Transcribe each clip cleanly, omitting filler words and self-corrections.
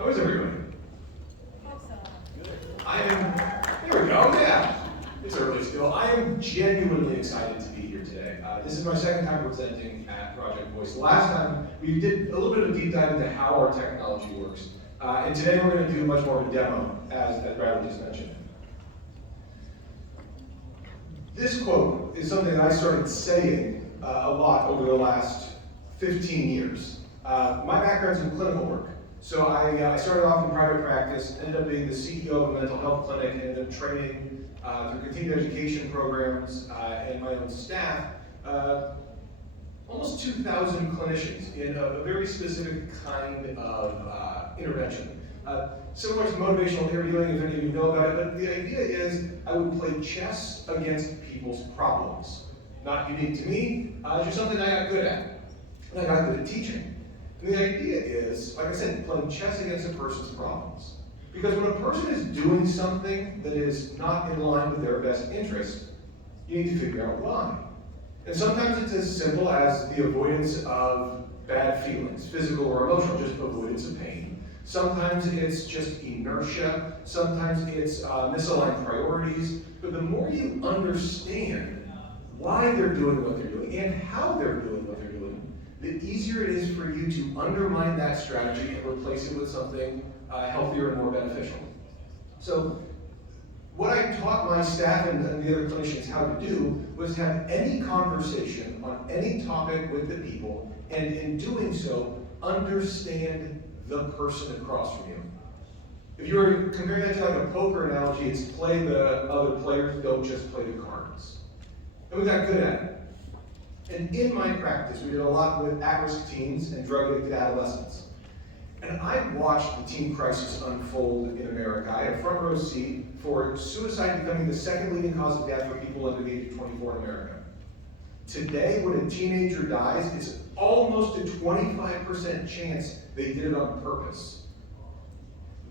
How is everybody? I am, there we go, yeah. It's early still. I am genuinely excited to be here today. This is my second time presenting at Project Voice. Last time, we did a little bit of a deep dive into how our technology works. And today we're going to do much more of a demo, as Bradley just mentioned. This quote is something that I started saying a lot over the last 15 years. My background's in clinical work. So I started off in private practice, ended up being the CEO of a mental health clinic, and ended up training through continued education programs and my own staff, almost 2,000 clinicians in a very specific kind of intervention. Similar to motivational interviewing, if any of you know about it, but the idea is I would play chess against people's problems. Not unique to me, just something I got good at. And I got good at teaching. And the idea is, like I said, playing chess against a person's problems. Because when a person is doing something that is not in line with their best interest, you need to figure out why. And sometimes it's as simple as the avoidance of bad feelings, physical or emotional, just avoidance of pain. Sometimes it's just inertia. Sometimes it's misaligned priorities. But the more you understand why they're doing what they're doing and how they're doing what they're doing, the easier it is for you to undermine that strategy and replace it with something healthier and more beneficial. So what I taught my staff and the other clinicians how to do was have any conversation on any topic with the people, and in doing so, understand the person across from you. If you were comparing that to like a poker analogy, it's play the other players, don't just play the cards. And we got good at it. And in my practice, we did a lot with at-risk teens and drug-addicted adolescents. And I watched the teen crisis unfold in America. I had a front row seat for suicide becoming the second leading cause of death for people under the age of 24 in America. Today, when a teenager dies, it's almost a 25% chance they did it on purpose.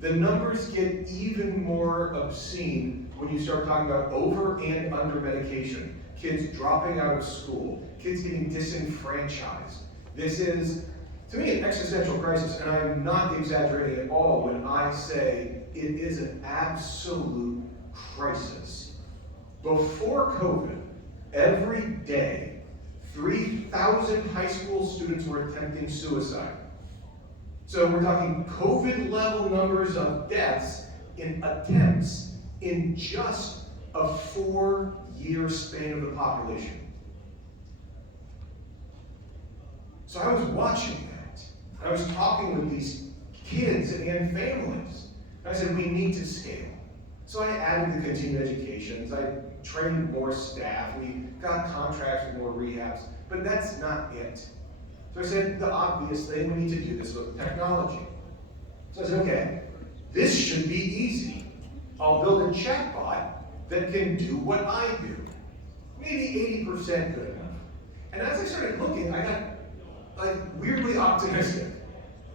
The numbers get even more obscene when you start talking about over and under medication. Kids dropping out of school, kids getting disenfranchised. This is, to me, an existential crisis, and I'm not exaggerating at all when I say it is an absolute crisis. Before COVID, every day, 3,000 high school students were attempting suicide. So we're talking COVID-level numbers of deaths in attempts in just a 4-year span of the population. So I was watching that. I was talking with these kids and families. I said, we need to scale. So I added the continued educations. I trained more staff. We got contracts with more rehabs. But that's not it. So I said, the obvious thing, we need to do this with technology. So I said, okay, this should be easy. I'll build a chatbot that can do what I do. Maybe 80% good enough. And as I started looking, I got weirdly optimistic.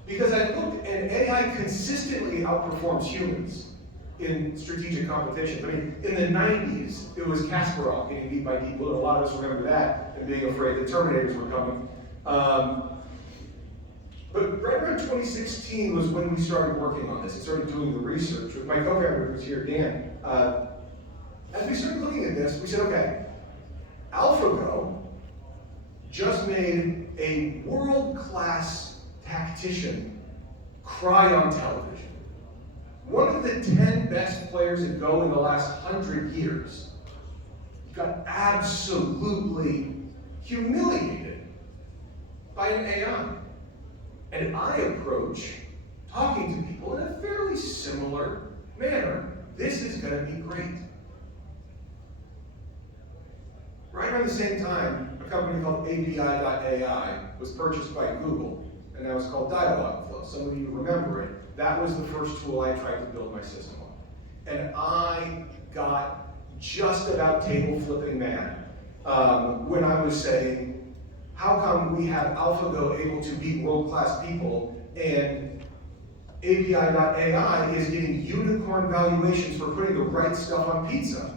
Because I looked and AI consistently outperforms humans in strategic competitions. I mean, in the 90s, it was Kasparov getting beat by Deep Blue. A lot of us remember that and being afraid the Terminators were coming. But right around 2016 was when we started working on this and started doing the research. With my co-founder who's here, Dan, as we started looking at this, we said, okay, AlphaGo just made a world-class tactician cry on television. One of the 10 best players at Go in the last 100 years got absolutely humiliated by an AI. And I approach talking to people in a fairly similar manner. This is going to be great. Right around the same time, a company called API.ai was purchased by Google, and that was called Dialogflow. Some of you remember it. That was the first tool I tried to build my system on. And I got just about table flipping mad when I was saying, how come we have AlphaGo able to beat world-class people and API.ai is getting unicorn valuations for putting the right stuff on pizza?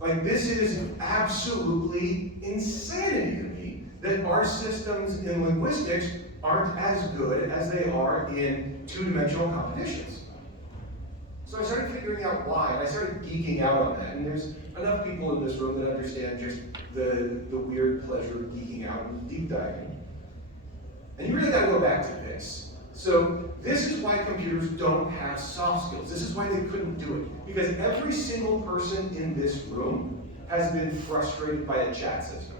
Like, this is absolutely insanity to me that our systems in linguistics aren't as good as they are in two-dimensional competitions. So I started figuring out why, and I started geeking out on that. And there's enough people in this room that understand just the weird pleasure of geeking out and deep diving. And you really got to go back to this. So this is why computers don't have soft skills. This is why they couldn't do it. Because every single person in this room has been frustrated by a chat system.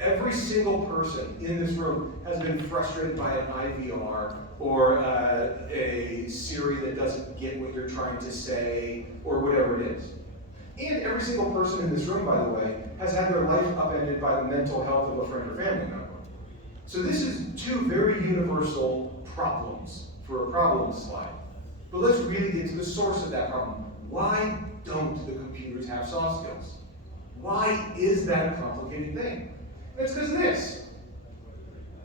Every single person in this room has been frustrated by an IVR or a Siri that doesn't get what you're trying to say or whatever it is. And every single person in this room, by the way, has had their life upended by the mental health of a friend or family member. So this is two very universal problems for a problem slide. But let's really get to the source of that problem. Why don't the computers have soft skills? Why is that a complicated thing? It's because of this.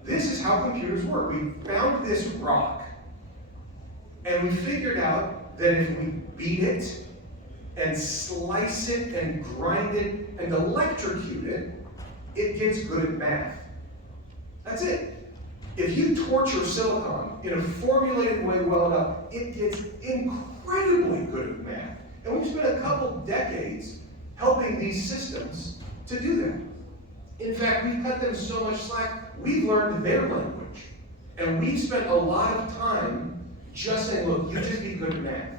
This is how computers work. We found this rock, and we figured out that if we beat it, and slice it, and grind it, and electrocute it, it gets good at math. That's it. If you torture silicon in a formulated way well enough, it gets incredibly good at math. And we've spent a couple decades helping these systems to do that. In fact, we've cut them so much slack, we've learned their language. And we've spent a lot of time just saying, look, you just be good at math.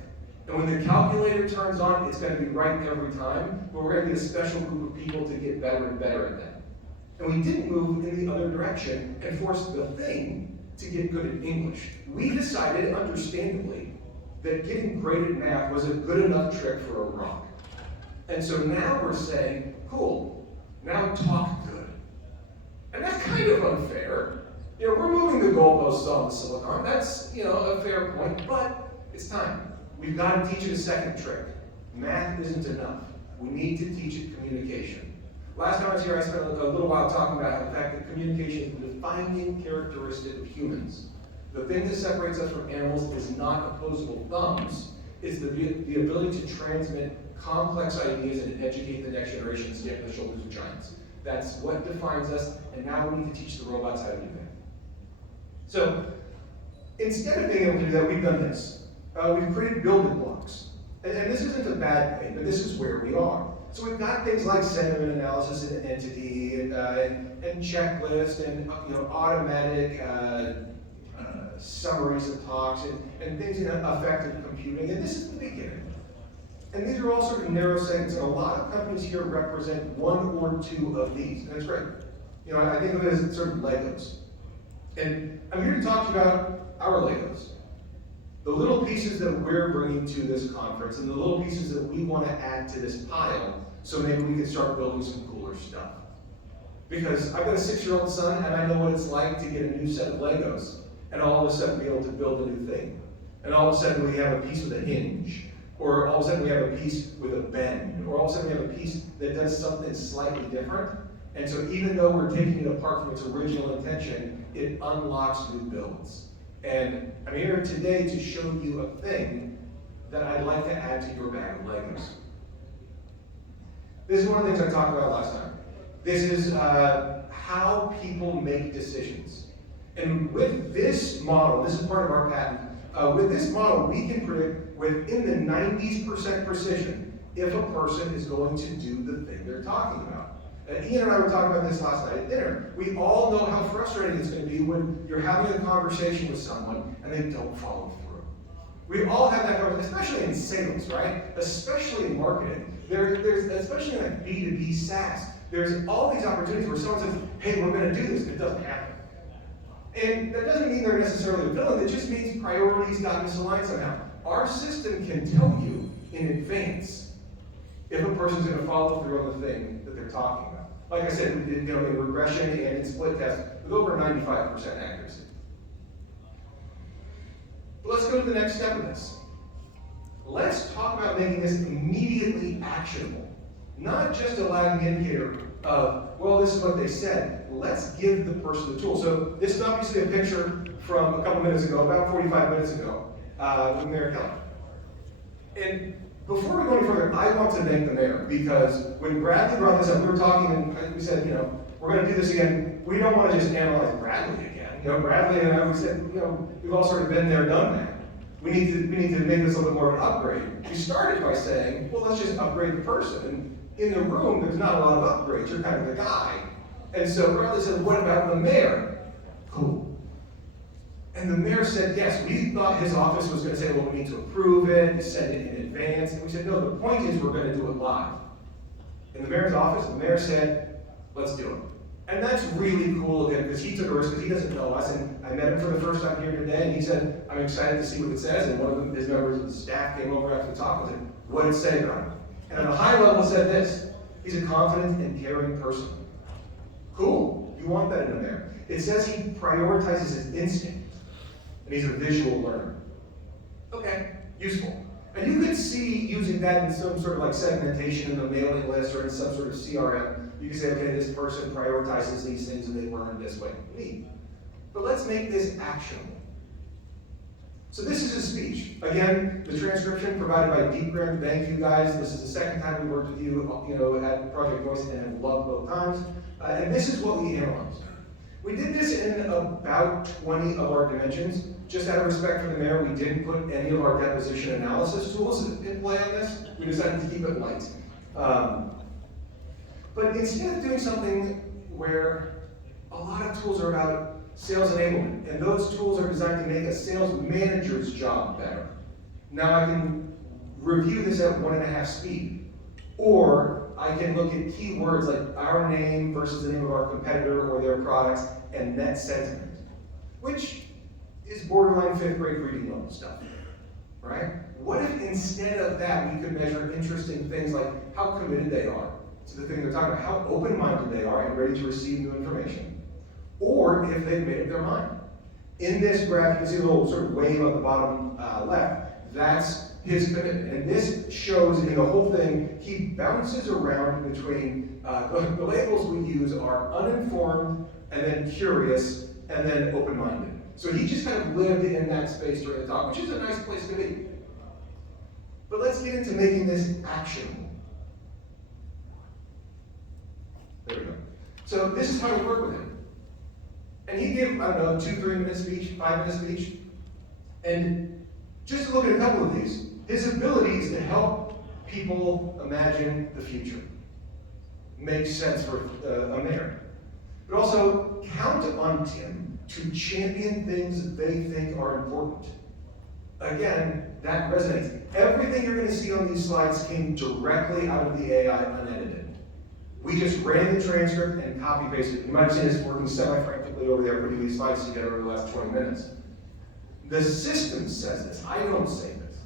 And when the calculator turns on, it's going to be right every time, but we're going to get a special group of people to get better and better at that. And we didn't move in the other direction and force the thing to get good at English. We decided, understandably, that getting great at math was a good enough trick for a rock. And so now we're saying, cool, now talk good. And that's kind of unfair. You know, we're moving the goalposts on the silicon. That's, a fair point, but it's time. We've got to teach it a second trick. Math isn't enough. We need to teach it communication. Last time I was here, I spent a little while talking about the fact that communication is the defining characteristic of humans. The thing that separates us from animals is not opposable thumbs. It's the ability to transmit complex ideas and educate the next generation and stand on the shoulders of giants. That's what defines us, and now we need to teach the robots how to do that. So, instead of being able to do that, we've done this. We've created building blocks. And this isn't a bad thing, but this is where we are. So we've got things like sentiment analysis and entity and checklist and automatic summaries of talks and things in effective computing. And this is the beginning. And these are all sort of narrow segments. And a lot of companies here represent one or two of these. And that's great. I think of it as sort of Legos. And I'm here to talk to you about our Legos. The little pieces that we're bringing to this conference and the little pieces that we want to add to this pile so maybe we can start building some cooler stuff. Because I've got a 6-year-old son and I know what it's like to get a new set of Legos and all of a sudden be able to build a new thing. And all of a sudden we have a piece with a hinge, or all of a sudden we have a piece with a bend, or all of a sudden we have a piece that does something slightly different. And so even though we're taking it apart from its original intention, it unlocks new builds. And I'm here today to show you a thing that I'd like to add to your bag of Legos. This is one of the things I talked about last time. This is how people make decisions. And with this model, this is part of our patent, with this model we can predict within the 90% precision if a person is going to do the thing they're talking about. Ian and I were talking about this last night at dinner. We all know how frustrating it's going to be when you're having a conversation with someone and they don't follow through. We all have that conversation, especially in sales, right? Especially in marketing. There's especially in like B2B SaaS. There's all these opportunities where someone says, hey, we're going to do this, and it doesn't happen. And that doesn't mean they're necessarily a villain. It just means priorities got misaligned somehow. Our system can tell you in advance if a person's going to follow through on the thing that they're talking about. Like I said, we did in regression and in split test with over 95% accuracy. But let's go to the next step of this. Let's talk about making this immediately actionable. Not just a lagging indicator of, well, this is what they said. Let's give the person the tool. So this is obviously a picture from a couple minutes ago, about 45 minutes ago, with Mayor Kelly. And before we go any further, I want to thank the mayor, because when Bradley brought this up, we were talking and we said, we're going to do this again. We don't want to just analyze Bradley again. Bradley and I, we said, we've all sort of been there, done that. We need to make this a little bit more of an upgrade. We started by saying, well, let's just upgrade the person. And in the room, there's not a lot of upgrades. You're kind of the guy. And so Bradley said, what about the mayor? Cool. And the mayor said, yes, we thought his office was going to say, well, we need to approve it, send it in advance. And we said, no, the point is we're going to do it live. In the mayor's office, the mayor said, let's do it. And that's really cool of him, because he took a risk, because he doesn't know us. And I met him for the first time here today, and he said, I'm excited to see what it says. And one of his members of the staff came over after the talk with him. What did it say, Brian? And on a high level, it said this: he's a confident and caring person. Cool. You want that in a mayor. It says he prioritizes his instinct, and he's a visual learner. Okay, useful. And you could see using that in some sort of like segmentation in a mailing list or in some sort of CRM. You can say, okay, this person prioritizes these things and they learn this way. Neat. But let's make this actionable. So this is his speech. Again, the transcription provided by Deepgram. Thank you guys. This is the second time we worked with you, at Project Voice, and have loved both times. And this is what we analyzed. We did this in about 20 of our dimensions. Just out of respect for the mayor, we didn't put any of our deposition analysis tools in play on this. We decided to keep it light. But instead of doing something where a lot of tools are about sales enablement, and those tools are designed to make a sales manager's job better. Now I can review this at 1.5 speed, or I can look at keywords like our name versus the name of our competitor or their products and net sentiment, which is borderline 5th grade reading level stuff, right? What if instead of that we could measure interesting things like how committed they are to the thing they're talking about, how open-minded they are and ready to receive new information, or if they've made up their mind. In this graph, you can see a little sort of wave on the bottom left. That's his commitment. And this shows in the whole thing, he bounces around between, the labels we use are uninformed, and then curious, and then open-minded. So he just kind of lived in that space during the talk, which is a nice place to be. But let's get into making this actionable. There we go. So this is how we work with him. And he gave, 2-3 minute speech, 5 minute speech. And just to look at a couple of these, his ability is to help people imagine the future. Makes sense for a mayor. But also count on Tim to champion things they think are important. Again, that resonates. Everything you're going to see on these slides came directly out of the AI unedited. We just ran the transcript and copy-pasted. You might have seen us working semi-frantically over there putting these slides together over the last 20 minutes. The system says this. I don't say this.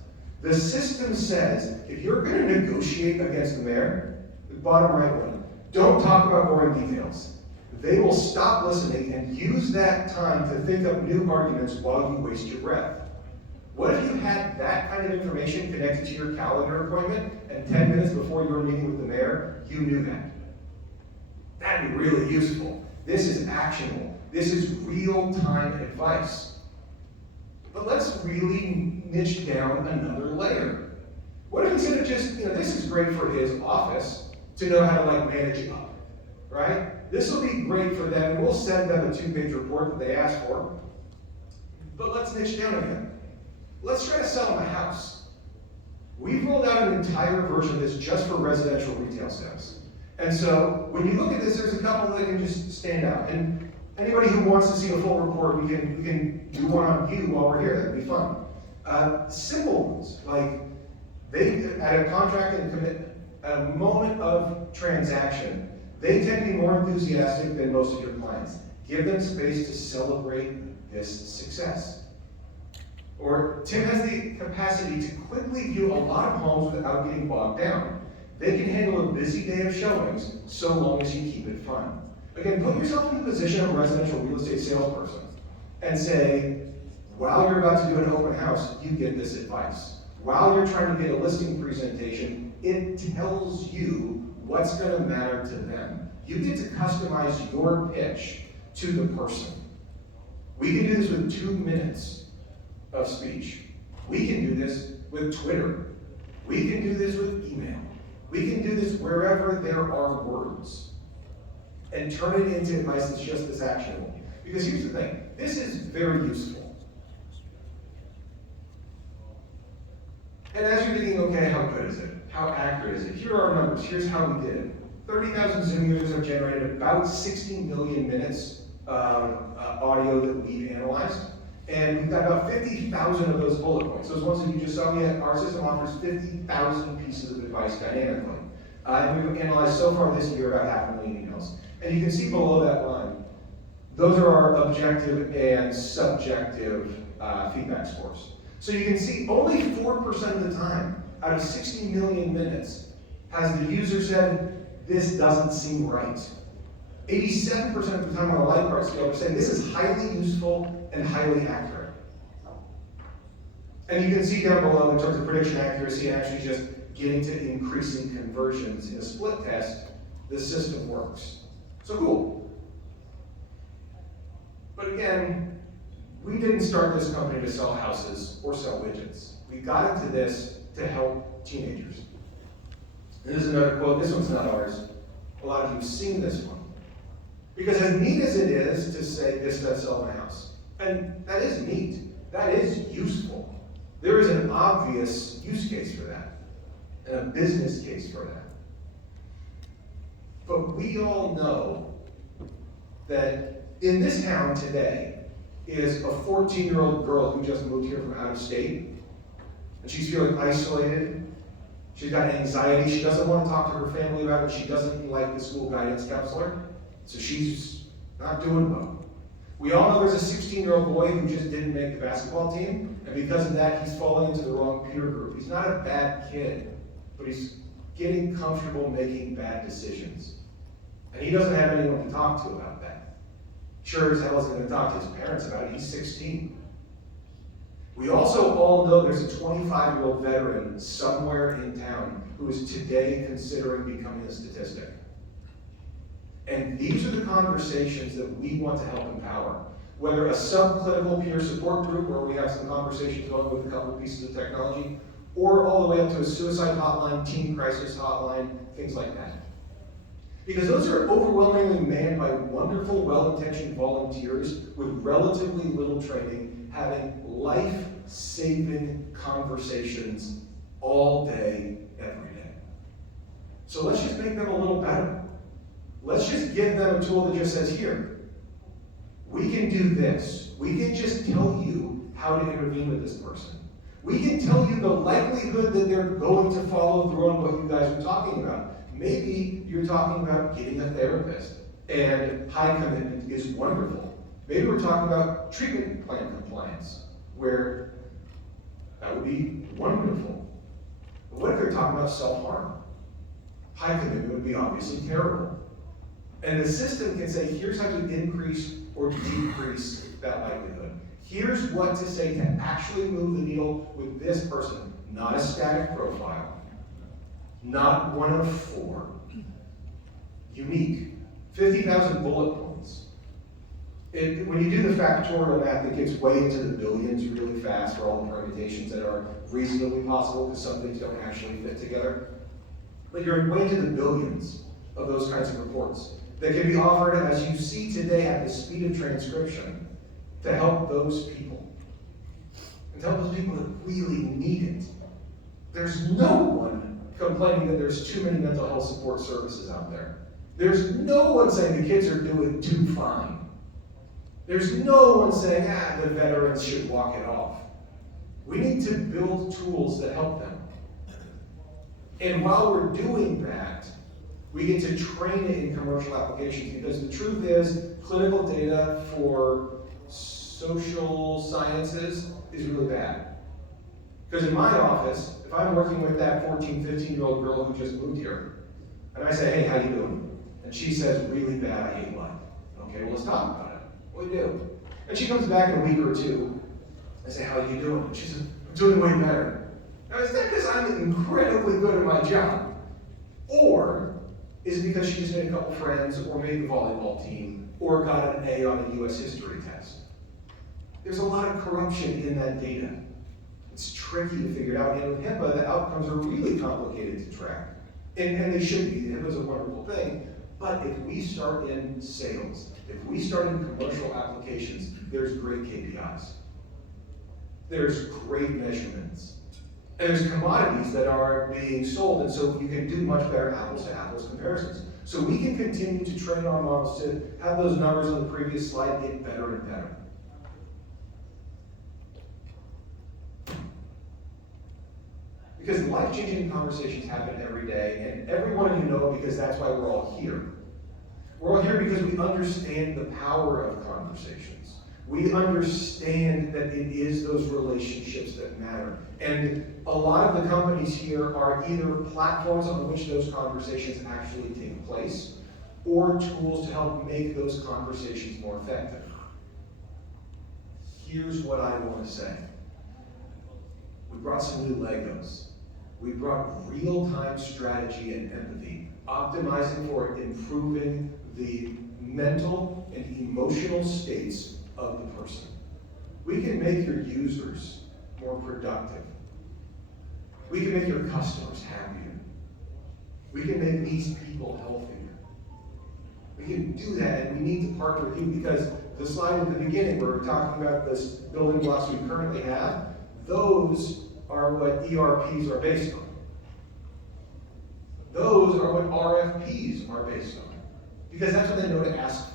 The system says, if you're going to negotiate against the mayor, the bottom right one, don't talk about boring details. They will stop listening and use that time to think up new arguments while you waste your breath. What if you had that kind of information connected to your calendar appointment, and 10 minutes before your meeting with the mayor, you knew that? That'd be really useful. This is actionable. This is real-time advice. But let's really niche down another layer. What if instead of just, this is great for his office to know how to manage up, right? This will be great for them, and we'll send them a 2-page report that they asked for. But let's niche down again. Let's try to sell them a house. We've rolled out an entire version of this just for residential retail sales. And so when you look at this, there's a couple that can just stand out. And anybody who wants to see a full report, we can do one on you while we're here. That'd be fun. Simple ones, like they at a contract and commitment, at a moment of transaction, they tend to be more enthusiastic than most of your clients. Give them space to celebrate this success. Or Tim has the capacity to quickly view a lot of homes without getting bogged down. They can handle a busy day of showings so long as you keep it fun. Again, put yourself in the position of a residential real estate salesperson and say, while you're about to do an open house, you get this advice. While you're trying to get a listing presentation, it tells you what's going to matter to them. You get to customize your pitch to the person. We can do this with 2 minutes of speech. We can do this with Twitter. We can do this with email. We can do this wherever there are words and turn it into advice that's just as actionable. Because here's the thing, this is very useful. And as you're thinking, okay, how good is it? How accurate is it? Here are our numbers, here's how we did it. 30,000 Zoom users have generated about 60 million minutes of audio that we've analyzed. And we've got about 50,000 of those bullet points. Those ones that you just saw, our system offers 50,000 pieces of advice dynamically. And we've analyzed so far this year about 500,000 emails. And you can see below that line, those are our objective and subjective feedback scores. So you can see only 4% of the time out of 60 million minutes has the user said, this doesn't seem right. 87% of the time on a Likert scale, we're saying this is highly useful and highly accurate. And you can see down below in terms of prediction accuracy and actually just getting to increasing conversions in a split test, the system works. So cool. But again, we didn't start this company to sell houses or sell widgets. We got into this to help teenagers. And this is another quote, this one's not ours. A lot of you have seen this one. Because as neat as it is to say this does sell my house, and that is neat, that is useful. There is an obvious use case for that, and a business case for that. But we all know that in this town today is a 14-year-old girl who just moved here from out of state, and she's feeling isolated. She's got anxiety. She doesn't want to talk to her family about it. She doesn't like the school guidance counselor, so she's not doing well. We all know there's a 16-year-old boy who just didn't make the basketball team, and because of that, he's falling into the wrong peer group. He's not a bad kid, but he's getting comfortable making bad decisions. And he doesn't have anyone to talk to about that. Sure as hell isn't going to talk to his parents about it. He's 16. We also all know there's a 25-year-old veteran somewhere in town who is today considering becoming a statistic. And these are the conversations that we want to help empower. Whether a subclinical peer support group where we have some conversations going with a couple of pieces of technology, or all the way up to a suicide hotline, teen crisis hotline, things like that. Because those are overwhelmingly manned by wonderful, well-intentioned volunteers with relatively little training, having life-saving conversations all day, every day. So let's just make them a little better. Let's just give them a tool that just says, here, we can do this. We can just tell you how to intervene with this person. We can tell you the likelihood that they're going to follow through on what you guys are talking about. Maybe you're talking about getting a therapist, and high commitment is wonderful. Maybe we're talking about treatment plan compliance, where that would be wonderful. But what if they're talking about self-harm? High commitment would be obviously terrible. And the system can say, here's how to increase or decrease that likelihood. Here's what to say to actually move the needle with this person. Not a static profile. Not one of 4. Unique. 50,000 bullet points. When you do the factorial math, it gets way into the billions really fast for all the permutations that are reasonably possible, because some things don't actually fit together. But you're way into the billions of those kinds of reports that can be offered, as you see today, at the speed of transcription to help those people. And to help those people that really need it. There's no one complaining that there's too many mental health support services out there. There's no one saying the kids are doing too fine. There's no one saying, the veterans should walk it off. We need to build tools that help them. And while we're doing that, we get to train it in commercial applications, because the truth is, clinical data for social sciences is really bad. Because in my office, if I'm working with that 14, 15-year-old girl who just moved here, and I say, hey, how you doing? And she says, really bad, I hate life. Okay, well, let's talk about it. What do you do? And she comes back in a week or two. I say, how are you doing? And she says, I'm doing way better. Now, is that because I'm incredibly good at my job? Or is it because she just made a couple friends, or made the volleyball team, or got an A on a US history test? There's a lot of corruption in that data. It's tricky to figure out. And with HIPAA, the outcomes are really complicated to track. And they should be. HIPAA is a wonderful thing. But if we start in sales, if we start in commercial applications, there's great KPIs. There's great measurements. And there's commodities that are being sold, and so you can do much better apples to apples comparisons. So we can continue to train our models to have those numbers on the previous slide get better and better. Because life-changing conversations happen every day, and every one of you know it because that's why we're all here. We're all here because we understand the power of conversations. We understand that it is those relationships that matter. And a lot of the companies here are either platforms on which those conversations actually take place, or tools to help make those conversations more effective. Here's what I want to say. We brought some new Legos. We brought real-time strategy and empathy, optimizing for improving the mental and emotional states of the person. We can make your users more productive. We can make your customers happier. We can make these people healthier. We can do that, and we need to partner with you because the slide at the beginning where we're talking about this building blocks we currently have, those are what ERPs are based on. Those are what RFPs are based on. Because that's what they know to ask for.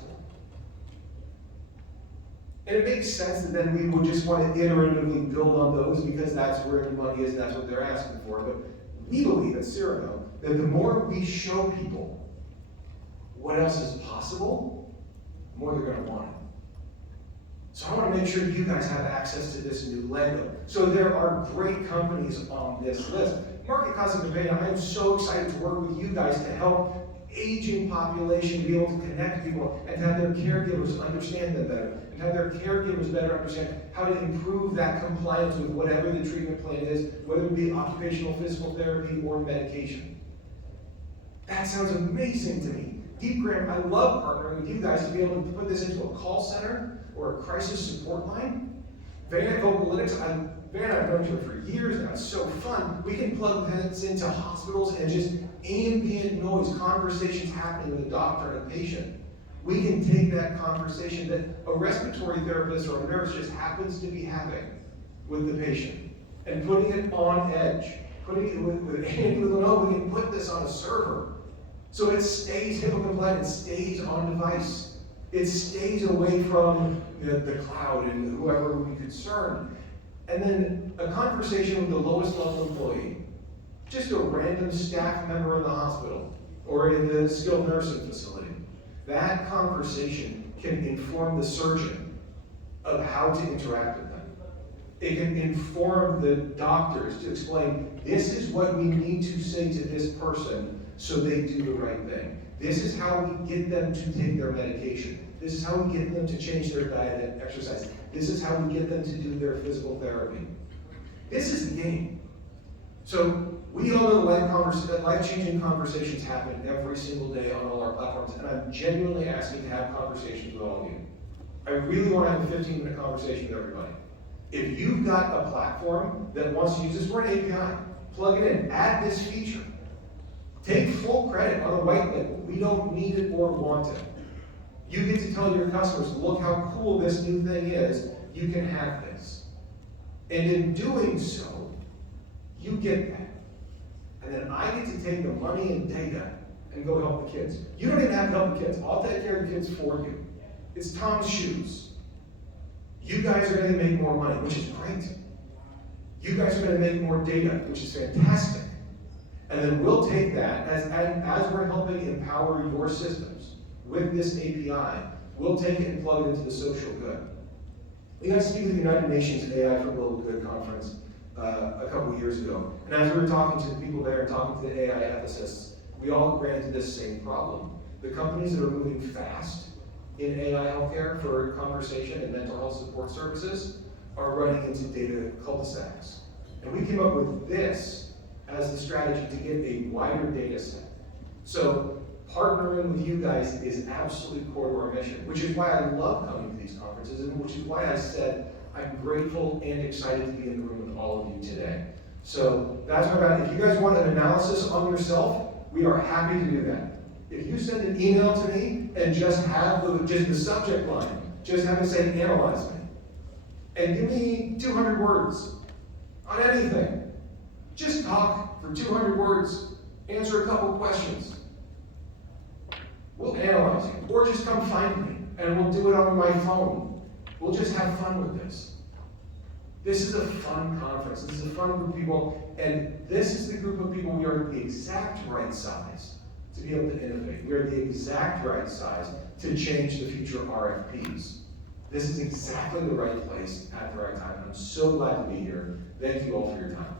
And it makes sense that then we would just want to iteratively build on those because that's where the money is and that's what they're asking for. But we believe at Cyrano that the more we show people what else is possible, the more they're going to want it. So I want to make sure you guys have access to this new Lego. So there are great companies on this list. Market Casa Cabana, I am so excited to work with you guys to help aging population be able to connect people and to have their caregivers understand them better, and have their caregivers better understand how to improve that compliance with whatever the treatment plan is, whether it be occupational physical therapy or medication. That sounds amazing to me. DeepGram, I love partnering with you guys to be able to put this into a call center or a crisis support line. Van Vocalytics, I've known you for years now. It's so fun. We can plug this into hospitals and just ambient noise, conversations happening with a doctor and a patient. We can take that conversation that a respiratory therapist or a nurse just happens to be having with the patient and putting it on edge. Putting it with Andy with Lenovo, we can put this on a server so it stays HIPAA compliant, it stays on device. It stays away from the cloud and whoever would be concerned. And then a conversation with the lowest level employee, just a random staff member in the hospital or in the skilled nursing facility. That conversation can inform the surgeon of how to interact with them. It can inform the doctors to explain, this is what we need to say to this person so they do the right thing. This is how we get them to take their medication. This is how we get them to change their diet and exercise. This is how we get them to do their physical therapy. This is the game. So we all know that life-changing conversations happen every single day on all our platforms, and I'm genuinely asking to have conversations with all of you. I really want to have a 15-minute conversation with everybody. If you've got a platform that wants to use this, we're an API. Plug it in, add this feature. Take full credit on a white label. We don't need it or want it. You get to tell your customers, look how cool this new thing is, you can have this. And in doing so, you get that. And then I get to take the money and data and go help the kids. You don't even have to help the kids. I'll take care of the kids for you. It's Tom's shoes. You guys are going to make more money, which is great. You guys are going to make more data, which is fantastic. And then we'll take that, as we're helping empower your systems with this API, we'll take it and plug it into the social good. We got to speak at the United Nations AI for Global Good conference a couple of years ago. And as we were talking to the people there and talking to the AI ethicists, we all ran into this same problem. The companies that are moving fast in AI healthcare for conversation and mental health support services are running into data cul-de-sacs. And we came up with this as the strategy to get a wider data set. So partnering with you guys is absolutely core to our mission, which is why I love coming to these conferences, and which is why I said I'm grateful and excited to be in the room with all of you today. So that's what about. If you guys want an analysis on yourself, we are happy to do that. If you send an email to me and just have the subject line, just have it say analyze me, and give me 200 words on anything. Just talk for 200 words, answer a couple questions. We'll analyze you, or just come find me, and we'll do it on my phone. We'll just have fun with this. This is a fun conference. This is a fun group of people, and this is the group of people we are the exact right size to be able to innovate. We are the exact right size to change the future RFPs. This is exactly the right place at the right time. I'm so glad to be here. Thank you all for your time.